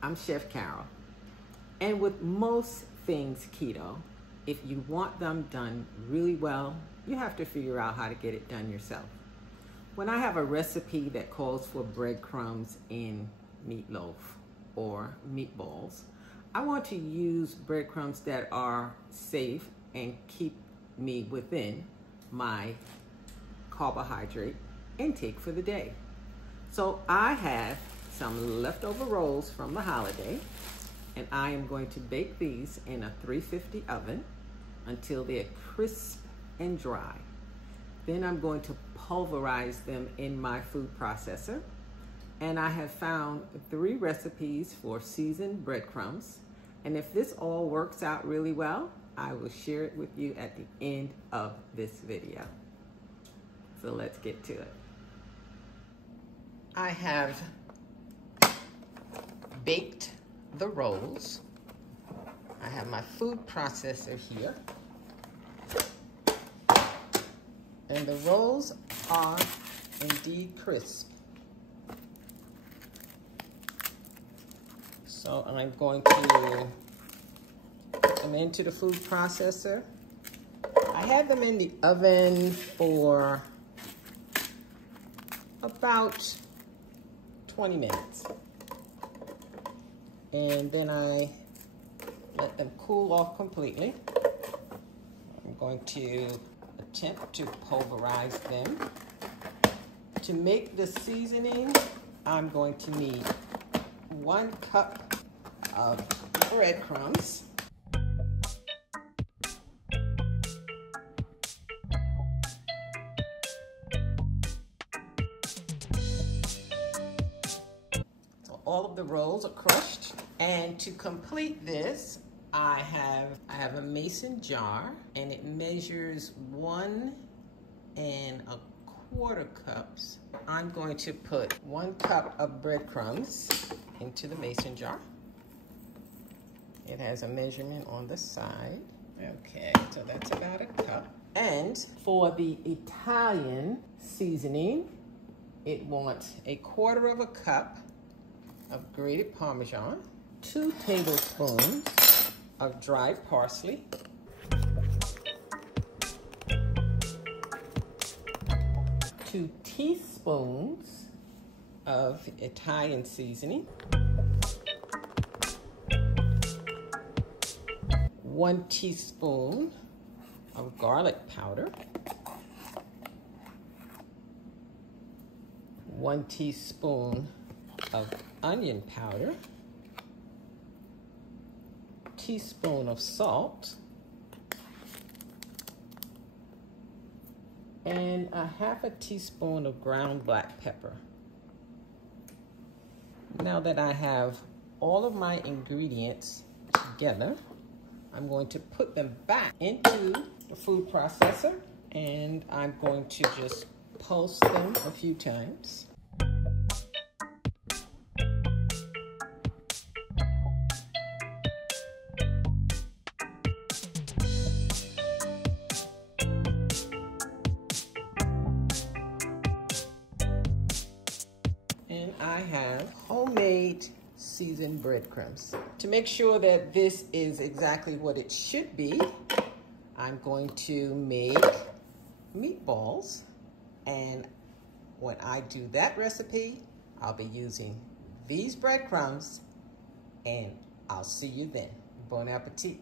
I'm Chef Carol, and with most things keto, if you want them done really well, you have to figure out how to get it done yourself. When I have a recipe that calls for breadcrumbs in meatloaf or meatballs, I want to use breadcrumbs that are safe and keep me within my carbohydrate intake for the day. So I have some leftover rolls from the holiday, and I am going to bake these in a 350 oven until they're crisp and dry. Then I'm going to pulverize them in my food processor. And I have found 3 recipes for seasoned breadcrumbs. And if this all works out really well, I will share it with you at the end of this video. So let's get to it. I have baked the rolls. I have my food processor here. And the rolls are indeed crisp. So I'm going to put them into the food processor. I had them in the oven for about 20 minutes. And then I let them cool off completely. I'm going to attempt to pulverize them. To make the seasoning, I'm going to need 1 cup of breadcrumbs, so all of the rolls are crushed. And to complete this, I have a mason jar, and it measures 1 1/4 cups. I'm going to put 1 cup of breadcrumbs into the mason jar. It has a measurement on the side. Okay, so that's about 1 cup. And for the Italian seasoning, it wants 1/4 cup of grated Parmesan, 2 tablespoons of dried parsley, 2 teaspoons of Italian seasoning, 1 teaspoon of garlic powder, 1 teaspoon of onion powder, teaspoon of salt, and 1/2 teaspoon of ground black pepper. Now that I have all of my ingredients together, I'm going to put them back into the food processor, and I'm going to just pulse them a few times. And I have homemade seasoned breadcrumbs. To make sure that this is exactly what it should be, I'm going to make meatballs. And when I do that recipe, I'll be using these breadcrumbs, and I'll see you then. Bon appetit.